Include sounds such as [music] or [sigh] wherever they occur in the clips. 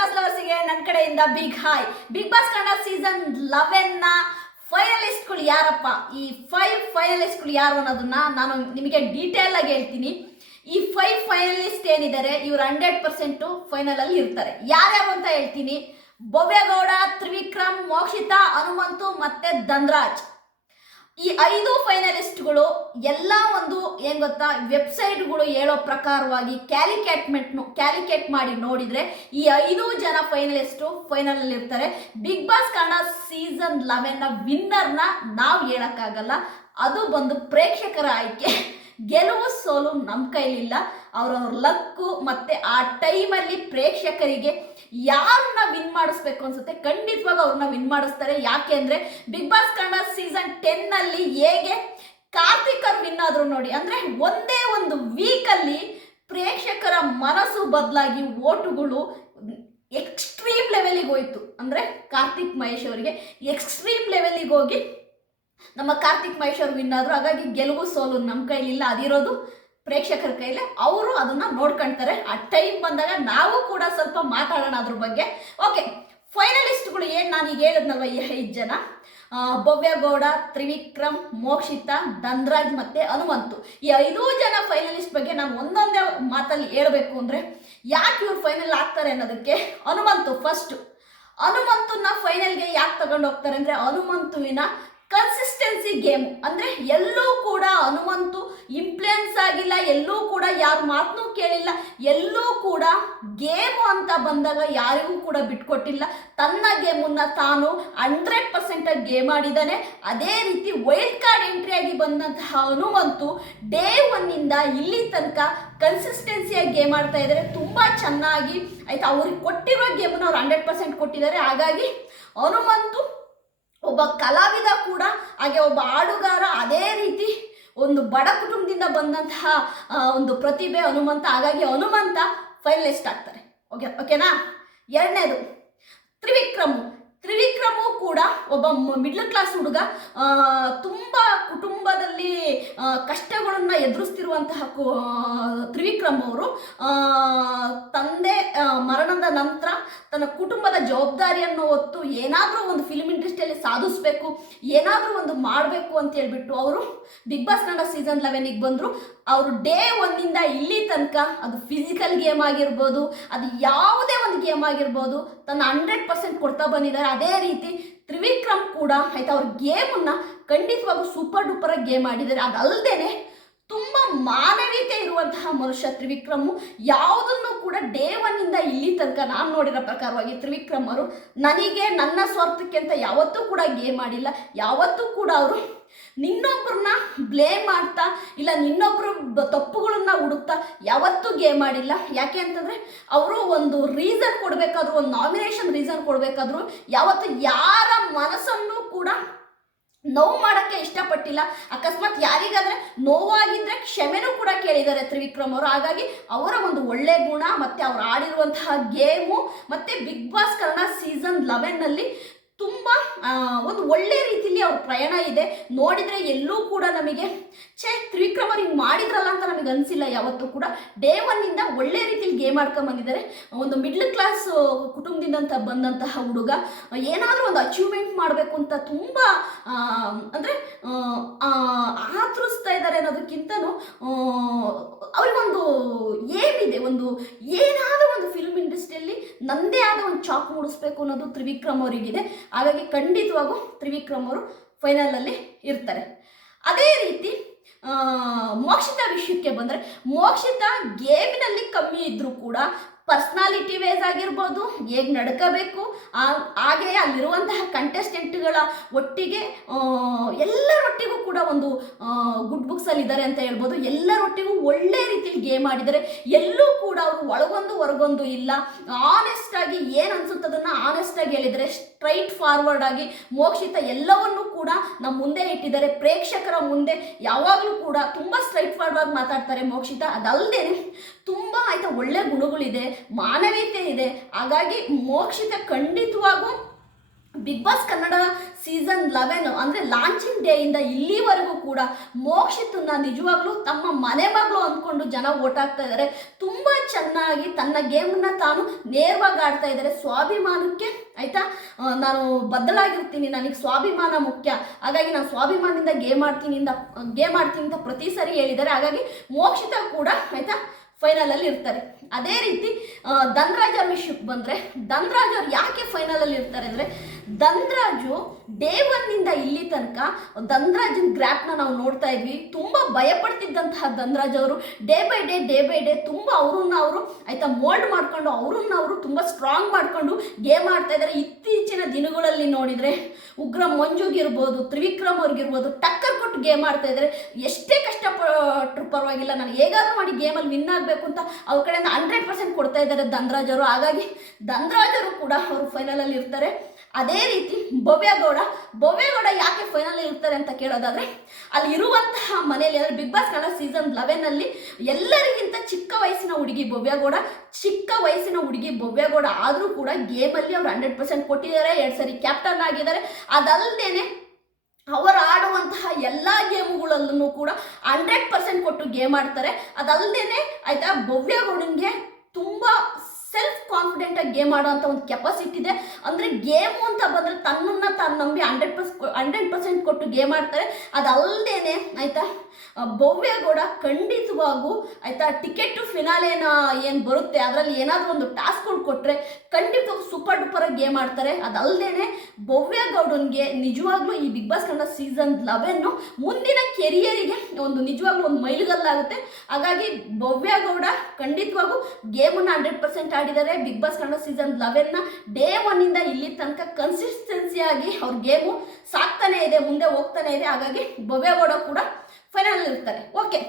Boss ಲವರ್ಸಿಗೆ ನನ್ನ ಕಡೆಯಿಂದ big hi big boss Kannada season ಲೆವೆನ್ನ ಫೈನಲಿಸ್ಟ್ಗಳು ಯಾರಪ್ಪ? ಈ ಫೈವ್ ಫೈನಲಿಸ್ಟ್ಗಳು ಯಾರು ಅನ್ನೋದನ್ನ ನಾನು ನಿಮಗೆ ಡೀಟೇಲ್ ಆಗಿ ಹೇಳ್ತೀನಿ. ಈ ಫೈವ್ ಫೈನಲಿಸ್ಟ್ ಏನಿದ್ದಾರೆ, ಇವರು ಹಂಡ್ರೆಡ್ ಪರ್ಸೆಂಟು ಫೈನಲ್ ಅಲ್ಲಿ ಇರ್ತಾರೆ. ಯಾರ್ಯಾರು ಅಂತ ಹೇಳ್ತೀನಿ? ಭವ್ಯಗೌಡ, ತ್ರಿವಿಕ್ರಮ್, ಮೋಕ್ಷಿತಾ, ಹನುಮಂತು ಮತ್ತೆ ಧನ್ರಾಜ್. ಈ ಐದು ಫೈನಲಿಸ್ಟ್ಗಳು ಎಲ್ಲ ಒಂದು ಏನ್ ಗೊತ್ತಾ, ವೆಬ್ಸೈಟ್ಗಳು ಹೇಳೋ ಪ್ರಕಾರವಾಗಿ ಕ್ಯಾಲಿಕ್ಯಾಟ್ಮೆಂಟ್ ಕ್ಯಾಲಿಕೇಟ್ ಮಾಡಿ ನೋಡಿದ್ರೆ ಈ ಐದು ಜನ ಫೈನಲಿಸ್ಟು ಫೈನಲ್ ಅಲ್ಲಿ ಇರ್ತಾರೆ ಬಿಗ್ ಬಾಸ್ ಕನ್ನಡ ಸೀಸನ್ ಲೆವೆನ್ನ ವಿನ್ನರ್ನ ನಾವು ಹೇಳಕ್ಕಾಗಲ್ಲ. ಅದು ಬಂದು ಪ್ರೇಕ್ಷಕರ ಆಯ್ಕೆ. ಗೆಲುವು ಸೋಲು ನಮ್ಮ ಕೈಲಿಲ್ಲ. ಅವ್ರವ್ರ ಲಕ್ಕು ಮತ್ತೆ ಆ ಟೈಮಲ್ಲಿ ಪ್ರೇಕ್ಷಕರಿಗೆ ಯಾರನ್ನ ವಿನ್ ಮಾಡಿಸ್ಬೇಕು ಅನ್ಸುತ್ತೆ? ಖಂಡಿತವಾಗ ಅವ್ರನ್ನ ವಿನ್ ಮಾಡಿಸ್ತಾರೆ. ಯಾಕೆ ಅಂದ್ರೆ big boss Kannada season ten ಅಲ್ಲಿ ಹೇಗೆ ಕಾರ್ತಿಕ್ ಅವ್ರು ವಿನ್ ಆದ್ರು ನೋಡಿ, ಅಂದ್ರೆ ಒಂದೇ ಒಂದು ವೀಕಲ್ಲಿ ಪ್ರೇಕ್ಷಕರ ಮನಸ್ಸು ಬದಲಾಗಿ ಓಟುಗಳು ಎಕ್ಸ್ಟ್ರೀಮ್ ಲೆವೆಲಿಗೆ ಹೋಯ್ತು. ಅಂದ್ರೆ ಕಾರ್ತಿಕ್ ಮಹೇಶ್ ಅವರಿಗೆ ಎಕ್ಸ್ಟ್ರೀಮ್ ಲೆವೆಲಿಗೆ ಹೋಗಿ ನಮ್ಮ ಕಾರ್ತಿಕ್ ಮಹೇಶ್ ಅವ್ರು ವಿನ್ ಆದ್ರು, ಹಾಗಾಗಿ ಗೆಲುವು ಸೋಲು ನಮ್ಮ ಕೈಲಿಲ್ಲ. ಅದಿರೋದು ಪ್ರೇಕ್ಷಕರ ಕೈಲೇ. ಅವರು ಅದನ್ನ ನೋಡ್ಕೊಂತಾರೆ. ಆ ಟೈಮ್ ಬಂದಾಗ ನಾವು ಕೂಡ ಸ್ವಲ್ಪ ಮಾತಾಡೋಣ ಅದ್ರ ಬಗ್ಗೆ. ಓಕೆ ಫೈನಲಿಸ್ಟ್ಗಳು ಏನು ನಾನು ಈಗ ಹೇಳಿದ್ನಲ್ವ ಈ ಐದು ಜನ? ಭವ್ಯಗೌಡ, ತ್ರಿವಿಕ್ರಮ್, ಮೋಕ್ಷಿತ, ಧನ್ರಾಜ್ ಮತ್ತೆ ಹನುಮಂತು. ಈ ಐದೂ ಜನ ಫೈನಲಿಸ್ಟ್ ಬಗ್ಗೆ ನಾನು ಒಂದೊಂದೇ ಮಾತಲ್ಲಿ ಹೇಳಬೇಕು ಅಂದರೆ, ಯಾಕೆ ಇವ್ರು ಫೈನಲ್ ಆಗ್ತಾರೆ ಅನ್ನೋದಕ್ಕೆ ಹನುಮಂತು ಫಸ್ಟು ಹನುಮಂತನ್ನ ಫೈನಲ್ಗೆ ಯಾಕೆ ತಗೊಂಡು ಹೋಗ್ತಾರೆ ಅಂದರೆ, ಹನುಮಂತುವಿನ ಕನ್ಸಿಸ್ಟೆನ್ಸಿ ಗೇಮ್ ಅಂದರೆ ಎಲ್ಲೂ ಕೂಡ ಹನುಮಂತು ಇಂಪ್ಲುಯೆನ್ಸ್ ಆಗಿಲ್ಲ, ಎಲ್ಲೂ ಕೂಡ ಯಾರ ಮಾತನ್ನೂ ಕೇಳಿಲ್ಲ, ಎಲ್ಲೂ ಕೂಡ ಗೇಮು ಅಂತ ಬಂದಾಗ ಯಾರಿಗೂ ಕೂಡ ಬಿಟ್ಕೊಟ್ಟಿಲ್ಲ. ತನ್ನ ಗೇಮನ್ನು ತಾನು ಹಂಡ್ರೆಡ್ ಪರ್ಸೆಂಟಾಗಿ ಗೇಮ್ ಆಡಿದ್ದಾನೆ ಅದೇ ರೀತಿ ವೈಲ್ಡ್ ಕಾರ್ಡ್ ಎಂಟ್ರಿ ಆಗಿ ಬಂದಂತಹ ಹನುಮಂತು ಡೇ ಒನ್ನಿಂದ ಇಲ್ಲಿ ತನಕ ಕನ್ಸಿಸ್ಟೆನ್ಸಿಯಾಗಿ ಗೇಮ್ ಆಡ್ತಾ ಇದ್ದಾರೆ ತುಂಬ ಚೆನ್ನಾಗಿ, ಆಯಿತಾ, ಅವ್ರಿಗೆ ಕೊಟ್ಟಿರೋ ಗೇಮನ್ನು ಅವ್ರು ಹಂಡ್ರೆಡ್ ಪರ್ಸೆಂಟ್ ಕೊಟ್ಟಿದ್ದಾರೆ. ಹಾಗಾಗಿ ಹನುಮಂತು ಒಬ್ಬ ಕಲಾವಿದ ಕೂಡ, ಹಾಗೆ ಒಬ್ಬ ಹಾಡುಗಾರ ಅದೇ ರೀತಿ ಒಂದು ಬಡ ಕುಟುಂಬದಿಂದ ಬಂದಂತಹ ಒಂದು ಪ್ರತಿಭೆ, ಹನುಮಂತ, ಹಾಗಾಗಿ ಹನುಮಂತ ಫೈನಲಿಸ್ಟ್ ಆಗ್ತಾರೆ. ಓಕೆ ಓಕೆನಾ ಎರಡನೇದು, ತ್ರಿವಿಕ್ರಮು. ತ್ರಿವಿಕ್ರಮು ಕೂಡ ಒಬ್ಬ ಮಿಡ್ಲ್ ಕ್ಲಾಸ್ ಹುಡುಗ ತುಂಬ ಕುಟುಂಬದಲ್ಲಿ ಕಷ್ಟಗಳನ್ನು ಎದುರಿಸ್ತಿರುವಂತಹ ತ್ರಿವಿಕ್ರಮ್ ಅವರು ತಂದೆ ಮರಣದ ನಂತರ ತನ್ನ ಕುಟುಂಬದ ಜವಾಬ್ದಾರಿಯನ್ನು ಹೊತ್ತು ಏನಾದರೂ ಒಂದು ಫಿಲ್ಮ್ ಇಂಡಸ್ಟ್ರಿಯಲ್ಲಿ ಸಾಧಿಸ್ಬೇಕು, ಏನಾದರೂ ಒಂದು ಮಾಡಬೇಕು ಅಂತ ಹೇಳ್ಬಿಟ್ಟು ಅವರು ಬಿಗ್ ಬಾಸ್ ಕನ್ನಡ ಸೀಸನ್ ಲೆವೆನಿಗೆ ಬಂದರು. ಅವರು ಡೇ ಒಂದಿಂದ ಇಲ್ಲಿ ತನಕ ಅದು ಫಿಸಿಕಲ್ ಗೇಮ್ ಆಗಿರ್ಬೋದು, ಅದು ಯಾವುದೇ ಒಂದು ಗೇಮ್ ಆಗಿರ್ಬೋದು, ತನ್ನ ಹಂಡ್ರೆಡ್ ಪರ್ಸೆಂಟ್ ಕೊಡ್ತಾ ಬಂದಿದ್ದಾರೆ. ಅದೇ ರೀತಿ ತ್ರಿವಿಕ್ರಮ್ ಕೂಡ ಆಯ್ತಾ ಅವ್ರ ಗೇಮನ್ನು ಖಂಡಿತವಾಗೂ ಸೂಪರ್ ಡೂಪರಾಗಿ ಗೇಮ್ ಆಡಿದ್ದಾರೆ. ಅದಲ್ಲದೆ ತುಂಬ ಮಾನವೀಯತೆ ಇರುವಂತಹ ಮನುಷ್ಯ ತ್ರಿವಿಕ್ರಮು ಯಾವುದನ್ನು ಕೂಡ ಡೇ ಒನ್ನಿಂದ ಇಲ್ಲಿ ತನಕ ನಾನು ನೋಡಿರೋ ಪ್ರಕಾರವಾಗಿ ತ್ರಿವಿಕ್ರಮರು ನನಗೆ ನನ್ನ ಸ್ವಾರ್ಥಕ್ಕೆ ಅಂತ ಯಾವತ್ತೂ ಕೂಡ ಗೇಮ್ ಮಾಡಿಲ್ಲ ಯಾವತ್ತೂ ಕೂಡ ಅವರು ನಿನ್ನೊಬ್ಬರನ್ನ ಬ್ಲೇಮ್ ಮಾಡ್ತಾ ಇಲ್ಲ ನಿನ್ನೊಬ್ಬರು ತಪ್ಪುಗಳನ್ನ ಹುಡುಕ್ತಾ ಯಾವತ್ತೂ ಗೇಮ್ ಮಾಡಿಲ್ಲ ಯಾಕೆ ಅಂತಂದರೆ ಅವರು ಒಂದು ರೀಸನ್ ಕೊಡಬೇಕಾದ್ರು, ಒಂದು ನಾಮಿನೇಷನ್ ರೀಸನ್ ಕೊಡಬೇಕಾದ್ರು ಯಾವತ್ತು ಯಾರ ಮನಸ್ಸನ್ನು ಕೂಡ ನೋವು ಮಾಡೋಕ್ಕೆ ಇಷ್ಟಪಟ್ಟಿಲ್ಲ. ಅಕಸ್ಮಾತ್ ಯಾರಿಗಾದ್ರೆ ನೋವಾಗಿದ್ದರೆ ಕ್ಷಮೆನೂ ಕೂಡ ಕೇಳಿದ್ದಾರೆ ತ್ರಿವಿಕ್ರಮ್ ಅವರು. ಹಾಗಾಗಿ ಅವರ ಒಂದು ಒಳ್ಳೆ ಗುಣ, ಮತ್ತು ಅವ್ರು ಆಡಿರುವಂತಹ ಗೇಮು, ಮತ್ತು ಬಿಗ್ ಬಾಸ್ ಕನ್ನಡ ಸೀಸನ್ ಲೆವೆನ್ನಲ್ಲಿ ತುಂಬ ಒಂದು ಒಳ್ಳೆ ರೀತಿಯಲ್ಲಿ ಅವ್ರ ಪ್ರಯಾಣ ಇದೆ. ನೋಡಿದರೆ ಎಲ್ಲೂ ಕೂಡ ನಮಗೆ, ಛೇ, ತ್ರಿವಿಕ್ರಮ್ ಅವ್ರು ಮಾಡಿದ್ರಲ್ಲ ಅಂತ ನಮಗೆ ಅನಿಸಿಲ್ಲ, ಯಾವತ್ತೂ ಕೂಡ. ಡೇ ಒನ್ನಿಂದ ಒಳ್ಳೆ ರೀತಿಯಲ್ಲಿ ಗೇಮ್ ಆಡ್ಕೊಂಡು ಬಂದಿದ್ದಾರೆ. ಒಂದು ಮಿಡ್ಲ್ ಕ್ಲಾಸ್ ಕುಟುಂಬದಿಂದ ಬಂದಂತಹ ಹುಡುಗ ಏನಾದರೂ ಒಂದು ಅಚೀವ್ಮೆಂಟ್ ಮಾಡಬೇಕು ಅಂತ ತುಂಬ ಅಂದರೆ ಆತರಿಸ್ತಾ ಇದ್ದಾರೆ ಅನ್ನೋದಕ್ಕಿಂತನೂ ಅವ್ರಿಗೊಂದು ಇದೆ. ಒಂದು ಏನಾದರೂ ಒಂದು ಫಿಲ್ಮ್ ಇಂಡಸ್ಟ್ರಿಯಲ್ಲಿ ನಂದೇ ಆದ ಒಂದು ಚಾಕ್ ಮೂಡಿಸ್ಬೇಕು ಅನ್ನೋದು ತ್ರಿವಿಕ್ರಮ್ ಅವರಿಗಿದೆ. ಹಾಗಾಗಿ ಖಂಡಿತವಾಗೂ ತ್ರಿವಿಕ್ರಮ್ ಅವರು ಫೈನಲಲ್ಲಿ ಇರ್ತಾರೆ. ಅದೇ ರೀತಿ ಮೋಕ್ಷಿತ ವಿಷಯಕ್ಕೆ ಬಂದರೆ ಮೋಕ್ಷಿತ ಗೇಮ್ನಲ್ಲಿ ಕಮ್ಮಿ ಇದ್ದರೂ ಕೂಡ ಪರ್ಸ್ನಾಲಿಟಿ ವೇಸ್ ಆಗಿರ್ಬೋದು, ಹೇಗೆ ನಡ್ಕೋಬೇಕು ಹಾಗೆಯೇ ಹಾಗೆ ಅಲ್ಲಿರುವಂತಹ ಕಂಟೆಸ್ಟೆಂಟ್ಗಳ ಒಟ್ಟಿಗೆ ಎಲ್ಲರೊಟ್ಟಿಗೂ ಕೂಡ ಒಂದು ಗುಡ್ ಬುಕ್ಸಲ್ಲಿ ಇದ್ದಾರೆ ಅಂತ ಹೇಳ್ಬೋದು. ಎಲ್ಲರೊಟ್ಟಿಗೂ ಒಳ್ಳೆ ರೀತಿಯಲ್ಲಿ ಗೇಮ್ ಆಡಿದರೆ ಎಲ್ಲೂ ಕೂಡ ಅವರು ಒಳಗೊಂದು ಹೊರಗೊಂದು ಇಲ್ಲ. ಆನೆಸ್ಟ್ ಆಗಿ ಏನು ಅನ್ಸುತ್ತೆ ಅದನ್ನು ಆನೆಸ್ಟ್ ಆಗಿ ಹೇಳಿದರೆ ಸ್ಟ್ರೈಟ್ ಫಾರ್ವರ್ಡ್ ಆಗಿ ಮೋಕ್ಷಿತ ಎಲ್ಲವನ್ನೂ ಕೂಡ ನಮ್ಮ ಮುಂದೆ ಇಟ್ಟಿದ್ದಾರೆ. ಪ್ರೇಕ್ಷಕರ ಮುಂದೆ ಯಾವಾಗಲೂ ಕೂಡ ತುಂಬ ಸ್ಟ್ರೈಟ್ ಫಾರ್ವರ್ಡ್ ಆಗಿ ಮಾತಾಡ್ತಾರೆ ಮೋಕ್ಷಿತ. ಅದಲ್ಲದೆ ತುಂಬ ಆಯ್ತಾ ಒಳ್ಳೆ ಗುಣಗಳಿದೆ, ಮಾನವೀಯತೆ ಇದೆ. ಹಾಗಾಗಿ ಮೋಕ್ಷಿತ ಖಂಡಿತವಾಗೂ big boss Kannada season eleven ಅಂದರೆ ಲಾಂಚಿಂಗ್ ಡೇಯಿಂದ ಇಲ್ಲಿವರೆಗೂ ಕೂಡ ಮೋಕ್ಷಿತನ್ನ ನಿಜವಾಗ್ಲೂ ತಮ್ಮ ಮನೆ ಮಗಳು ಅಂದ್ಕೊಂಡು ಜನ ಓಟಾಗ್ತಾ ಇದ್ದಾರೆ ತುಂಬ ಚೆನ್ನಾಗಿ ತನ್ನ ಗೇಮನ್ನ ತಾನು ನೇರವಾಗಿ ಆಡ್ತಾ ಇದ್ದಾರೆ ಸ್ವಾಭಿಮಾನಕ್ಕೆ ಆಯಿತಾ? ನಾನು ಬದಲಾಗಿರ್ತೀನಿ ನನಗೆ ಸ್ವಾಭಿಮಾನ ಮುಖ್ಯ. ಹಾಗಾಗಿ ನಾನು ಸ್ವಾಭಿಮಾನದಿಂದ ಗೇಮ್ ಆಡ್ತೀನಿ ಇಂದ ಗೇಮ್ ಆಡ್ತೀನಿ ಅಂತ ಪ್ರತಿ ಸರಿ ಹೇಳಿದ್ದಾರೆ. ಹಾಗಾಗಿ ಮೋಕ್ಷಿತ ಕೂಡ ಆಯಿತಾ ಫೈನಲಲ್ಲಿ ಇರ್ತಾರೆ. ಅದೇ ರೀತಿ ಧನ್ರಾಜ್ ಅವ್ರ ವಿಷಯಕ್ಕೆ ಬಂದರೆ, ಧನ್ರಾಜ್ ಅವ್ರು ಯಾಕೆ ಫೈನಲಲ್ಲಿ ಇರ್ತಾರೆ ಅಂದರೆ ಧನ್ರಾಜು ಡೇ ಒನ್ನಿಂದ ಇಲ್ಲಿ ತನಕ ಧನ್ರಾಜನ ಗ್ರ್ಯಾಪ್ನ ನಾವು ನೋಡ್ತಾ ಇದ್ವಿ. ತುಂಬ ಭಯಪಡ್ತಿದ್ದಂತಹ ಧನ್ರಾಜ್ ಅವರು. Day by day day by day ತುಂಬ ಅವ್ರನ್ನ ಅವರು ಆಯ್ತಾ ಮೋಲ್ಡ್ ಮಾಡ್ಕೊಂಡು ಅವ್ರನ್ನ ಅವರು ತುಂಬ ಸ್ಟ್ರಾಂಗ್ ಮಾಡ್ಕೊಂಡು ಗೇಮ್ ಆಡ್ತಾ ಇದ್ದಾರೆ ಇತ್ತೀಚಿನ ದಿನಗಳಲ್ಲಿ ನೋಡಿದರೆ ಉಗ್ರ ಮಂಜುಗಿರ್ಬೋದು ತ್ರಿವಿಕ್ರಮ್ ಅವ್ರಿಗಿರ್ಬೋದು ಟಕ್ಕರ್ ಕೊಟ್ಟು ಗೇಮ್ ಆಡ್ತಾ ಇದ್ದಾರೆ ಎಷ್ಟೇ ಕಷ್ಟಪಟ್ಟರು ಪರವಾಗಿಲ್ಲ. ನಾನು ಹೇಗಾದರೂ ಮಾಡಿ ಗೇಮಲ್ಲಿ ವಿನ್ ಆಗಬೇಕು ಅಂತ ಅವ್ರ ಕಡೆಯಿಂದ ಹಂಡ್ರೆಡ್ ಪರ್ಸೆಂಟ್ ಕೊಡ್ತಾ ಇದ್ದಾರೆ ಧನ್ರಾಜ್ ಅವರು. ಹಾಗಾಗಿ ಧನ್ರಾಜ್ ಅವರು ಕೂಡ ಅವರು ಫೈನಲಲ್ಲಿ ಇರ್ತಾರೆ. ಅದೇ ರೀತಿ ಭವ್ಯಗೌಡ ಭವ್ಯಗೌಡ ಯಾಕೆ ಫೈನಲ್ ಇರ್ತಾರೆ ಅಂತ ಕೇಳೋದಾದ್ರೆ, ಅಲ್ಲಿ ಇರುವಂತಹ ಮನೆಯಲ್ಲಿ ಅಂದರೆ ಬಿಗ್ ಬಾಸ್ ಕನ್ನಡ ಸೀಸನ್ ಲೆವೆನಲ್ಲಿ ಎಲ್ಲರಿಗಿಂತ ಚಿಕ್ಕ ವಯಸ್ಸಿನ ಹುಡುಗಿ ಭವ್ಯಗೌಡ, ಚಿಕ್ಕ ವಯಸ್ಸಿನ ಹುಡುಗಿ ಭವ್ಯಗೌಡ ಆದರೂ ಕೂಡ ಗೇಮಲ್ಲಿ ಅವ್ರು ಹಂಡ್ರೆಡ್ ಪರ್ಸೆಂಟ್ ಕೊಟ್ಟಿದ್ದಾರೆ. ಎರಡು ಸರಿ ಕ್ಯಾಪ್ಟನ್ ಆಗಿದ್ದಾರೆ. ಅದಲ್ಲದೇನೆ ಅವರು ಆಡುವಂತಹ ಎಲ್ಲ ಗೇಮ್ಗಳಲ್ಲೂ ಕೂಡ ಹಂಡ್ರೆಡ್ ಪರ್ಸೆಂಟ್ ಕೊಟ್ಟು ಗೇಮ್ ಆಡ್ತಾರೆ. ಅದಲ್ಲದೇನೆ ಆಯ್ತಾ, ಭವ್ಯಗೌಡನಿಗೆ ತುಂಬ ಸೆಲ್ಫ್ ಕಾನ್ಫಿಡೆಂಟ್ ಆಗಿ ಗೇಮ್ ಅಂತ ಒಂದು ಕೆಪಾಸಿಟಿ ಇದೆ. ಅಂದರೆ ಗೇಮು ಅಂತ ಬಂದರೆ ತನ್ನನ್ನು ತಾನು ನಂಬಿ ಹಂಡ್ರೆಡ್ ಪರ್ಸ್ ಹಂಡ್ರೆಡ್ ಪರ್ಸೆಂಟ್ ಕೊಟ್ಟು ಗೇಮ್ ಆಡ್ತಾರೆ. ಅದಲ್ಲದೇನೆ ಆಯಿತಾ? ಭವ್ಯಗೌಡ ಖಂಡಿತವಾಗೂ ಆಯ್ತಾ ಟಿಕೆಟ್ ಫಿನಾಲೇನ ಏನು ಬರುತ್ತೆ, ಅದರಲ್ಲಿ ಏನಾದರೂ ಒಂದು ಟಾಸ್ಕ್ಗಳು ಕೊಟ್ಟರೆ ಖಂಡಿತ ಸೂಪರ್ ಡೂಪರ್ ಗೇಮ್ ಆಡ್ತಾರೆ. ಅದಲ್ಲದೇನೆ ಭವ್ಯಗೌಡನ್ಗೆ ನಿಜವಾಗ್ಲೂ ಈ big boss Kannada season eleven ಮುಂದಿನ ಕೆರಿಯರಿಗೆ ಒಂದು ನಿಜವಾಗ್ಲೂ ಒಂದು ಮೈಲುಗಲ್ಲಾಗುತ್ತೆ. ಹಾಗಾಗಿ ಭವ್ಯಗೌಡ ಖಂಡಿತವಾಗೂ ಗೇಮನ್ನು ಹಂಡ್ರೆಡ್ ಪರ್ಸೆಂಟ್ ಆಡಿದ್ದಾರೆ. ಬಿಗ್ ಬಾಸ್ ಕನ್ನಡ ಸೀಸನ್ ಲೆವೆನ್ನ ಡೇ ಒನ್ನಿಂದ ಇಲ್ಲಿ ತನಕ ಕನ್ಸಿಸ್ಟೆನ್ಸಿಯಾಗಿ ಅವ್ರ ಗೇಮು ಸಾಕ್ತಾನೆ ಇದೆ, ಮುಂದೆ ಹೋಗ್ತಾನೆ ಇದೆ. ಹಾಗಾಗಿ ಭವ್ಯಗೌಡ ಕೂಡ ಫೈನಲ್ ಇರ್ತಾರೆ ಓಕೆ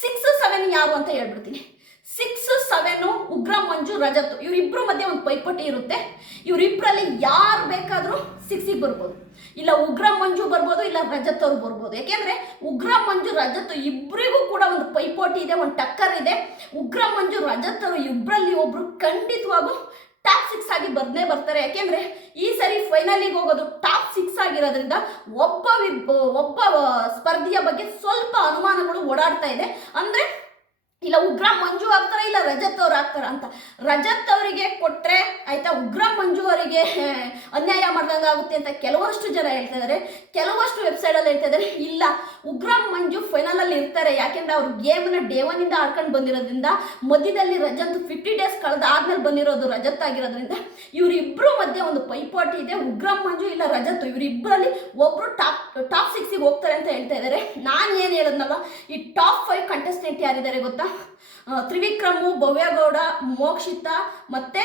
ಸಿಕ್ಸ್ ಸೆವೆನ್ ಯಾರು ಅಂತ ಹೇಳ್ಬಿಡ್ತೀನಿ. ಸಿಕ್ಸ್ ಸೆವೆನು ಉಗ್ರ, ಮಂಜು, ರಜತ್ ಇವರಿಬ್ಬರ ಮಧ್ಯೆ ಒಂದು ಪೈಪೋಟಿ ಇರುತ್ತೆ. ಇವರಿಬ್ಬರಲ್ಲಿ ಯಾರು ಬೇಕಾದರೂ ಸಿಕ್ಸಿಗೆ ಬರ್ಬೋದು. ಇಲ್ಲ ಉಗ್ರ, ಮಂಜು ಬರ್ಬೋದು, ಇಲ್ಲ ರಜತ್ ಅವ್ರು ಬರ್ಬೋದು. ಯಾಕೆಂದ್ರೆ ಉಗ್ರ, ಮಂಜು, ರಜತ್ ಇಬ್ಬರಿಗೂ ಕೂಡ ಒಂದು ಪೈಪೋಟಿ ಇದೆ, ಒಂದು ಟಕ್ಕರ್ ಇದೆ. ಉಗ್ರ, ಮಂಜು, ರಜತ್ ಅವರು ಇಬ್ಬರಲ್ಲಿ ಒಬ್ರು ಖಂಡಿತವಾಗೂ ಟಾಪ್ ಸಿಕ್ಸ್ ಆಗಿ ಬರ್ದೇ ಬರ್ತಾರೆ. ಯಾಕೆಂದ್ರೆ ಈ ಸರಿ ಫೈನಲಿಗೆ ಹೋಗೋದು ಟಾಪ್ ಸಿಕ್ಸ್ ಆಗಿರೋದ್ರಿಂದ ಒಬ್ಬ ಒಬ್ಬ ಸ್ಪರ್ಧಿಯ ಬಗ್ಗೆ ಸ್ವಲ್ಪ ಅನುಮಾನಗಳು ಓಡಾಡ್ತಾ ಇದೆ. ಅಂದ್ರೆ ಇಲ್ಲ, ಉಗ್ರ ಮಂಜು ಆಗ್ತಾರ ಇಲ್ಲ ರಜತ್ ಅವ್ರು ಆಗ್ತಾರ ಅಂತ. ರಜತ್ ಅವರಿಗೆ ಕೊಟ್ರೆ ಆಯ್ತಾ, ಉಗ್ರ ಮಂಜು ಅವರಿಗೆ [laughs] ಅನ್ಯಾಯ ಮಾಡ್ದಂಗೆ ಆಗುತ್ತೆ ಅಂತ ಕೆಲವಷ್ಟು ಜನ ಹೇಳ್ತಾ ಇದ್ದಾರೆ ಕೆಲವಷ್ಟು ವೆಬ್ಸೈಟ್ ಅಲ್ಲಿ ಹೇಳ್ತಾ ಇದ್ದಾರೆ ಇಲ್ಲ, ಉಗ್ರ ಮಂಜು ಫೈನಲ್ ಅಲ್ಲಿ ಇರ್ತಾರೆ. ಯಾಕೆಂದ್ರೆ ಅವ್ರು ಗೇಮ್ನ ಡೇ ಒನ್ ಇಂದ ಆಡ್ಕೊಂಡು ಬಂದಿರೋದ್ರಿಂದ, ಮಧ್ಯದಲ್ಲಿ ರಜತ್ ಫಿಫ್ಟಿ ಡೇಸ್ ಕಳೆದ ಆದ್ಮೇಲೆ ಬಂದಿರೋದು ರಜತ್ ಆಗಿರೋದ್ರಿಂದ, ಇವರಿಬ್ರು ಮಧ್ಯೆ ಒಂದು ಪೈಪೋಟಿ ಇದೆ. ಉಗ್ರ ಮಂಜು ಇಲ್ಲ ರಜತ್, ಇವರಿಬ್ಬರಲ್ಲಿ ಒಬ್ರು ಟಾಪ್ ಟಾಪ್ ಸಿಕ್ಸಿಗೆ ಹೋಗ್ತಾರೆ ಅಂತ ಹೇಳ್ತಾ ಇದ್ದಾರೆ ನಾನು ಏನು ಹೇಳದ್ನಲ್ಲ, ಈ ಟಾಪ್ ಫೈವ್ ಕಂಟೆಸ್ಟೆಂಟ್ ಯಾರಿದ್ದಾರೆ ಗೊತ್ತಾ? ತ್ರಿವಿಕ್ರಮು, ಭವ್ಯಗೌಡ, ಮೋಕ್ಷಿತ ಮತ್ತೆ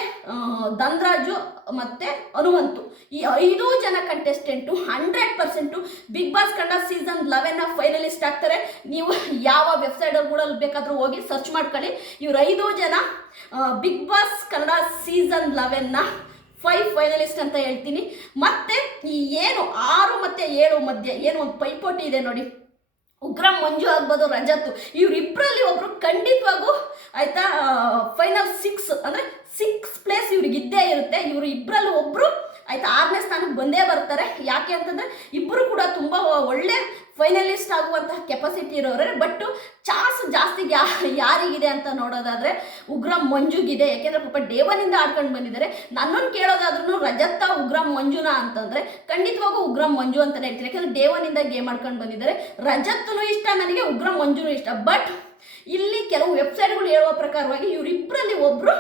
ಧನ್ರಾಜು ಮತ್ತೆ ಹನುಮಂತು. ಈ ಐದೂ ಜನ contestant hundred percent big boss Kannada season ಲೆವೆನ್ನ finalist ಆಗ್ತಾರೆ. ನೀವು ಯಾವ ವೆಬ್ಸೈಟ್ಗಳಲ್ಲಿ ಬೇಕಾದರೂ ಹೋಗಿ ಸರ್ಚ್ ಮಾಡ್ಕೊಳ್ಳಿ. ಇವ್ರು ಐದೂ ಜನ ಬಿಗ್ ಬಾಸ್ ಕನ್ನಡ ಸೀಸನ್ ಲೆವೆನ್ನ ಫೈವ್ ಫೈನಲಿಸ್ಟ್ ಅಂತ ಹೇಳ್ತೀನಿ. ಮತ್ತೆ ಈ ಏನು ಆರು ಮತ್ತೆ ಏಳು ಮಧ್ಯೆ ಏನು ಒಂದು ಪೈಪೋಟಿ ಇದೆ ನೋಡಿ. ಉಗ್ರ ಮಂಜು ಆಗ್ಬೋದು, ರಂಜತ್ತು. ಇವರಿಬ್ಬರಲ್ಲಿ ಒಬ್ರು ಖಂಡಿತವಾಗೂ ಆಯ್ತಾ ಫೈನಲ್ ಸಿಕ್ಸ್ ಅಂದ್ರೆ ಸಿಕ್ಸ್ ಪ್ಲೇಸ್ ಇವ್ರಿಗೆ ಇದ್ದೇ ಇರುತ್ತೆ. ಇವರು ಇಬ್ಬರಲ್ಲಿ ಒಬ್ರು ಆಯ್ತಾ, ಆರನೇ ಸ್ಥಾನಕ್ಕೆ ಬಂದೇ ಬರ್ತಾರೆ. ಯಾಕೆ ಅಂತಂದ್ರೆ ಇಬ್ಬರು ಕೂಡ ತುಂಬಾ ಒಳ್ಳೆ ಫೈನಲಿಸ್ಟ್ ಆಗುವಂತಹ ಕೆಪಾಸಿಟಿ ಇರೋರೆ. ಬಟ್ ಚಾನ್ಸ್ ಜಾಸ್ತಿ ಯಾ ಯಾರಿಗಿದೆ ಅಂತ ನೋಡೋದಾದ್ರೆ ಉಗ್ರ ಮಂಜುಗಿದೆ. ಯಾಕೆಂದ್ರೆ ಪಾಪ ಡೇವನಿಂದ ಆಡ್ಕೊಂಡು ಬಂದಿದ್ದಾರೆ. ನನ್ನನ್ನು ಕೇಳೋದಾದ್ರೂ ರಜತ್ತ ಉಗ್ರ ಮಂಜುನ ಅಂತಂದ್ರೆ ಖಂಡಿತವಾಗೂ ಉಗ್ರ ಮಂಜು ಅಂತಾನೆ ಹೇಳ್ತೀನಿ. ಯಾಕಂದ್ರೆ ಡೇವನಿಂದ ಗೇಮ್ ಆಡ್ಕೊಂಡು ಬಂದಿದ್ದಾರೆ. ರಜತ್ನು ಇಷ್ಟ, ನನಗೆ ಉಗ್ರ ಮಂಜುನು ಇಷ್ಟ. ಬಟ್ ಇಲ್ಲಿ ಕೆಲವು ವೆಬ್ಸೈಟ್ಗಳು ಹೇಳುವ ಪ್ರಕಾರವಾಗಿ ಇವರಿಬ್ಬರಲ್ಲಿ ಒಬ್ರು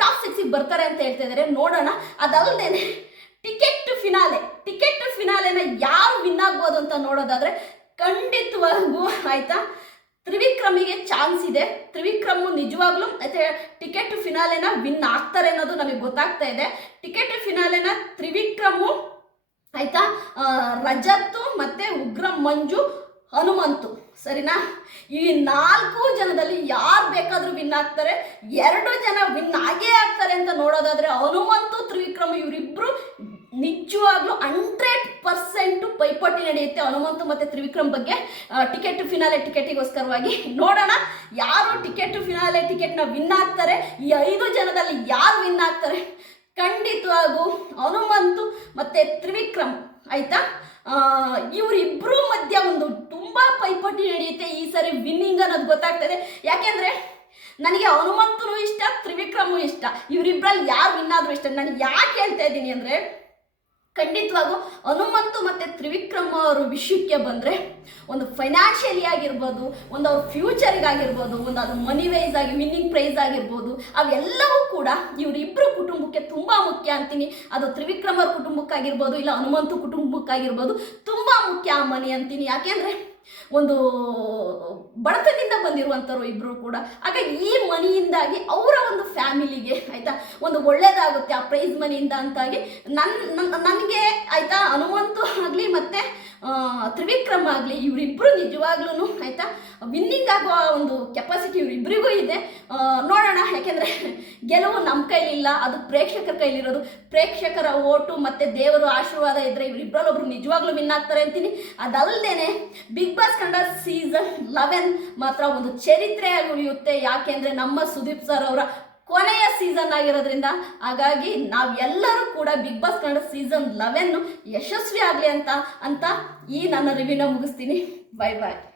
ಟಾಪ್ ಸಿಕ್ಸಿಗೆ ಬರ್ತಾರೆ ಅಂತ ಹೇಳ್ತಾ ಇದ್ದಾರೆ. ನೋಡೋಣ. ಅದಲ್ಲದೆ ಟಿಕೆಟ್ ಮಾಡ್ಬೋದು ಅಂತ ನೋಡೋದಾದ್ರೆ ಖಂಡಿತವಾಗೂ ಆಯ್ತಾ? ತ್ರಿವಿಕ್ರಮಿಗೆ ಚಾನ್ಸ್ ಇದೆ. ತ್ರಿವಿಕ್ರಮ್ ನಿಜವಾಗ್ಲೂ ಟಿಕೆಟ್ ಫಿನಾಲೆನ ವಿನ್ ಆಗ್ತಾರೆ ಅನ್ನೋದು ನಮಗೆ ಗೊತ್ತಾಗ್ತಾ ಇದೆ. ಟಿಕೆಟ್ ಫಿನಾಲೆನ ತ್ರಿವಿಕ್ರಮು ಆಯ್ತಾ? ರಜತ್ತು ಮತ್ತೆ ಉಗ್ರಂ ಮಂಜು, ಹನುಮಂತು. ಸರಿನಾ? ಈ ನಾಲ್ಕು ಜನದಲ್ಲಿ ಯಾರು ಬೇಕಾದರೂ ವಿನ್ ಆಗ್ತಾರೆ. ಎರಡು ಜನ ವಿನ್ ಆಗೇ ಆಗ್ತಾರೆ ಅಂತ ನೋಡೋದಾದ್ರೆ ಹನುಮಂತು, ತ್ರಿವಿಕ್ರಮ ಇವರಿಬ್ರು ನಿಜವಾಗ್ಲೂ ಹಂಡ್ರೆಡ್ ಪರ್ಸೆಂಟ್ ಪೈಪೋಟಿ ನಡೆಯುತ್ತೆ ಹನುಮಂತು ಮತ್ತೆ ತ್ರಿವಿಕ್ರಮ್ ಬಗ್ಗೆ. ಟಿಕೆಟ್ ಫಿನಾಲೆ ಟಿಕೆಟಿಗೋಸ್ಕರವಾಗಿ. ನೋಡೋಣ, ಯಾರು ಟಿಕೆಟ್ ಫಿನಾಲೆ ಟಿಕೆಟ್ನ ವಿನ್ ಆಗ್ತಾರೆ? ಈ ಐದು ಜನದಲ್ಲಿ ಯಾರು ವಿನ್ ಆಗ್ತಾರೆ? ಖಂಡಿತವಾಗೂ ಹನುಮಂತು ಮತ್ತು ತ್ರಿವಿಕ್ರಮ್. ಆಯ್ತಾ? ಇವರಿಬ್ಬರು ಮಧ್ಯ ಒಂದು ತುಂಬ ಪೈಪೋಟಿ ನಡೆಯುತ್ತೆ ಈ ಸರಿ ವಿನ್ನಿಂಗ್ ಅನ್ನೋದು ಗೊತ್ತಾಗ್ತದೆ. ಯಾಕೆಂದರೆ ನನಗೆ ಹನುಮಂತನೂ ಇಷ್ಟ, ತ್ರಿವಿಕ್ರಮೂ ಇಷ್ಟ. ಇವರಿಬ್ಬರಲ್ಲಿ ಯಾರು ವಿನ್ ಆದರೂ ಇಷ್ಟ. ನಾನು ಯಾಕೆ ಹೇಳ್ತಾ ಇದ್ದೀನಿ ಅಂದರೆ ಖಂಡಿತವಾಗೂ ಹನುಮಂತು ಮತ್ತು ತ್ರಿವಿಕ್ರಮ ಅವರು ವಿಷಯಕ್ಕೆ ಬಂದರೆ ಒಂದು ಫೈನಾನ್ಷಿಯಲಿ ಆಗಿರ್ಬೋದು, ಒಂದು ಅವ್ರ ಫ್ಯೂಚರಿಗಾಗಿರ್ಬೋದು ಒಂದು ಅದು ಮನಿ ವೈಸ್ ಆಗಿ ವಿನ್ನಿಂಗ್ ಪ್ರೈಸ್ ಆಗಿರ್ಬೋದು, ಅವೆಲ್ಲವೂ ಕೂಡ ಇವರಿಬ್ಬರು ಕುಟುಂಬಕ್ಕೆ ತುಂಬ ಮುಖ್ಯ ಅಂತೀನಿ. ಅದು ತ್ರಿವಿಕ್ರಮರ ಕುಟುಂಬಕ್ಕಾಗಿರ್ಬೋದು, ಇಲ್ಲ ಹನುಮಂತು ಕುಟುಂಬಕ್ಕಾಗಿರ್ಬೋದು, ತುಂಬ ಮುಖ್ಯ ಆ ಮನಿ ಅಂತೀನಿ. ಯಾಕೆಂದರೆ ಒಂದು ಬಡತನದಿಂದ ಬಂದಿರುವಂಥವ್ರು ಇಬ್ಬರು ಕೂಡ. ಹಾಗಾಗಿ ಈ ಮನಿಯಿಂದಾಗಿ ಅವರ ಫ್ಯಾಮಿಲಿಗೆ, ಆಯ್ತಾ? ಒಂದು ಒಳ್ಳೇದಾಗುತ್ತೆ ಆ ಪ್ರೈಸ್ ಮನಿಯಿಂದ ಅಂತಾಗಿ. ನನ್ನ ನನಗೆ, ಆಯಿತಾ, ಹನುಮಂತು ಆಗಲಿ ಮತ್ತು ತ್ರಿವಿಕ್ರಮ್ ಆಗಲಿ ಇವರಿಬ್ಬರು ನಿಜವಾಗ್ಲೂ ಆಯಿತಾ? ವಿನ್ನಿಂಗ್ ಆಗುವ ಒಂದು ಕೆಪಾಸಿಟಿ ಇವರಿಬ್ಬರಿಗೂ ಇದೆ. ನೋಡೋಣ, ಯಾಕೆಂದರೆ ಗೆಲುವು ನಮ್ಮ ಕೈಲಿಲ್ಲ, ಅದು ಪ್ರೇಕ್ಷಕರ ಕೈಲಿರೋದು. ಪ್ರೇಕ್ಷಕರ ಓಟು ಮತ್ತು ದೇವರು ಆಶೀರ್ವಾದ ಇದ್ದರೆ ಇವರಿಬ್ಬರಲ್ಲೊಬ್ರು ನಿಜವಾಗ್ಲೂ ವಿನ್ ಆಗ್ತಾರೆ ಅಂತೀನಿ. ಅದಲ್ಲದೆ big boss Kannada season eleven ಮಾತ್ರ ಒಂದು ಚರಿತ್ರೆಯಾಗಿ ಉಳಿಯುತ್ತೆ. ಯಾಕೆಂದರೆ ನಮ್ಮ ಸುದೀಪ್ ಸರ್ ಅವರ ಕೊನೆಯ ಸೀಸನ್ ಆಗಿರೋದ್ರಿಂದ ಹಾಗಾಗಿ ನಾವೆಲ್ಲರೂ ಕೂಡ big boss Kannada season eleven ಯಶಸ್ವಿ ಆಗಲಿ ಅಂತ ಅಂತ ಈ ನನ್ನ ರಿವ್ಯೂನ ಮುಗಿಸ್ತೀನಿ. ಬಾಯ್ ಬಾಯ್